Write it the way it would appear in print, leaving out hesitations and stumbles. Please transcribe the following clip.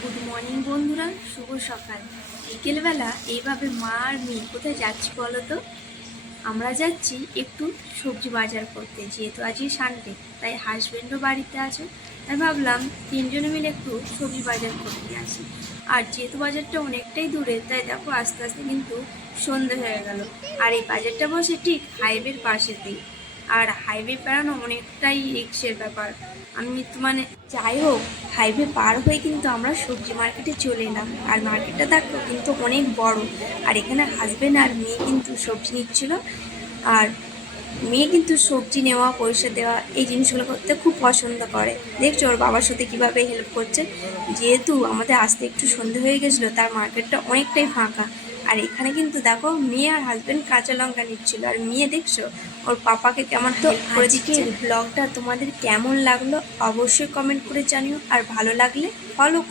Good morning বন্ধুরা, শুভ সকাল। বিকেলবেলা এইভাবে মা আর মেয়ে কোথায় যাচ্ছি বলো তো? আমরা যাচ্ছি একটু সবজি বাজার করতে, যেহেতু আজকে সানডে, তাই হাজব্যান্ডও বাড়িতে আছে। তাই ভাবলাম তিনজনে মিলে একটু সবজি বাজার করতে আসি। আর যেহেতু বাজারটা অনেকটাই দূরে, তাই দেখো আস্তে আস্তে কিন্তু সন্ধে হয়ে গেল। আর এই বাজারটা বসে ঠিক হাইওয়ের পাশেতেই। আর হাইওয়ে পেরানো অনেকটাই রিস্কের ব্যাপার। আমি তো মানে যাই হোক, হাইওয়ে পার হয়ে কিন্তু আমরা সবজি মার্কেটে চলে এলাম। আর মার্কেটটা দেখো কিন্তু অনেক বড়। আর এখানে হাজবেন্ড আর মেয়ে কিন্তু সবজি নিচ্ছিল। আর মেয়ে কিন্তু সবজি নেওয়া, পয়সা দেওয়া, এই জিনিসগুলো করতে খুব পছন্দ করে। দেখছো ওর বাবার সাথে কীভাবে হেল্প করছে। যেহেতু আমাদের আসতে একটু সন্ধে হয়ে গেছিলো, তার মার্কেটটা অনেকটাই ফাঁকা। আর এখানে কিন্তু দেখো মেয়ে আর হাজব্যান্ড কাঁচা লঙ্কা নিচ্ছিল। আর মেয়ে দেখছো ওর পাপাকে কেমন হেল্প করে দিচ্ছে। ব্লগটা তোমাদের কেমন লাগলো অবশ্যই কমেন্ট করে জানিও। আর ভালো লাগলে ফলো